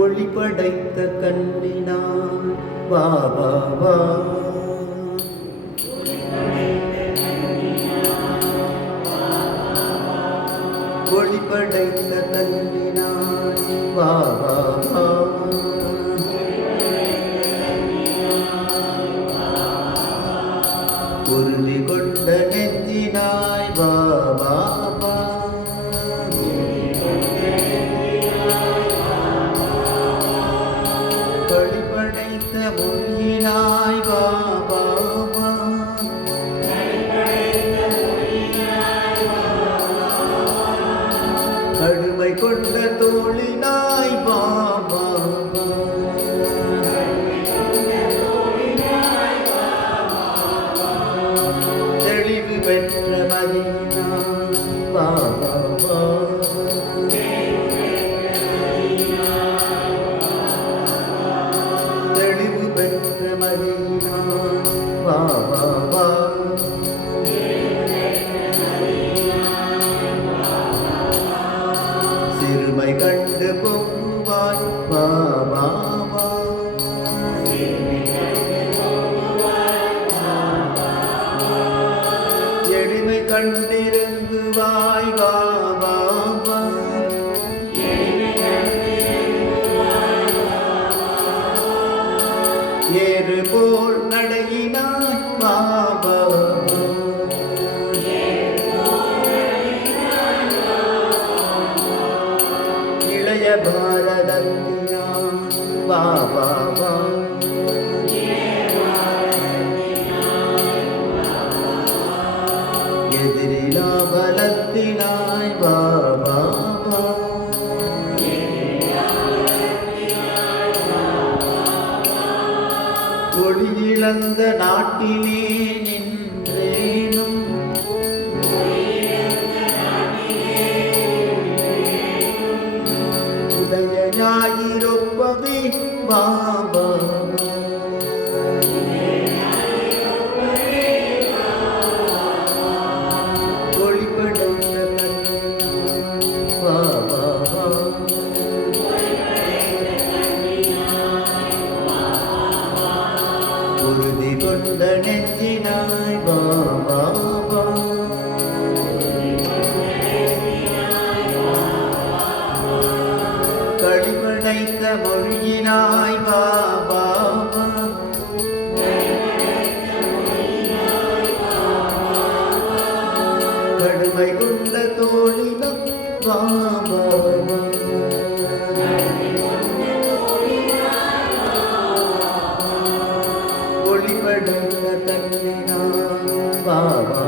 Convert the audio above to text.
ஒளி படைத்த கண்ணினான் வா வா வா. ஒளி படைத்த கண்ணினான் வா வா வா. உறுதி கொண்ட நெஞ்சினாய் வா வா வா. வழிபடைத்த மொழியினாய் வா வா வா. கடுமை கொண்ட தோழினாய் வா வா வா. தெளிவு பெற்ற மதியினாய் வா வா வா. தெளிவு பெற்ற மதியினாய் வா வா வா. சிறுமை கண்டு பொங்குவாய் வா வா வா. எளிமை கண்டிருங்குவாய் வா வா வா. ஏறு போல் நடையினாய் வா வா வா. இளைய பாரதத்தினான் வா வா வா. எதிரிலா பலத்தினாய் வா வா வா. ஒளி இழந்த நாட்டிலே நின்றேனும் உதய ஞாயிறொப்பவே வா வா வா. ஒளி படைத்த கண்ணினான் வா வா வா. உறுதி கொண்ட நெஞ்சினாய் வா வா வா. களிபடைத்த மொழியினாய் வா வா வா. கடுமை கொண்ட தோழினம் வா வா வா. ஒளி படைத்த கண்ணினான் வா வா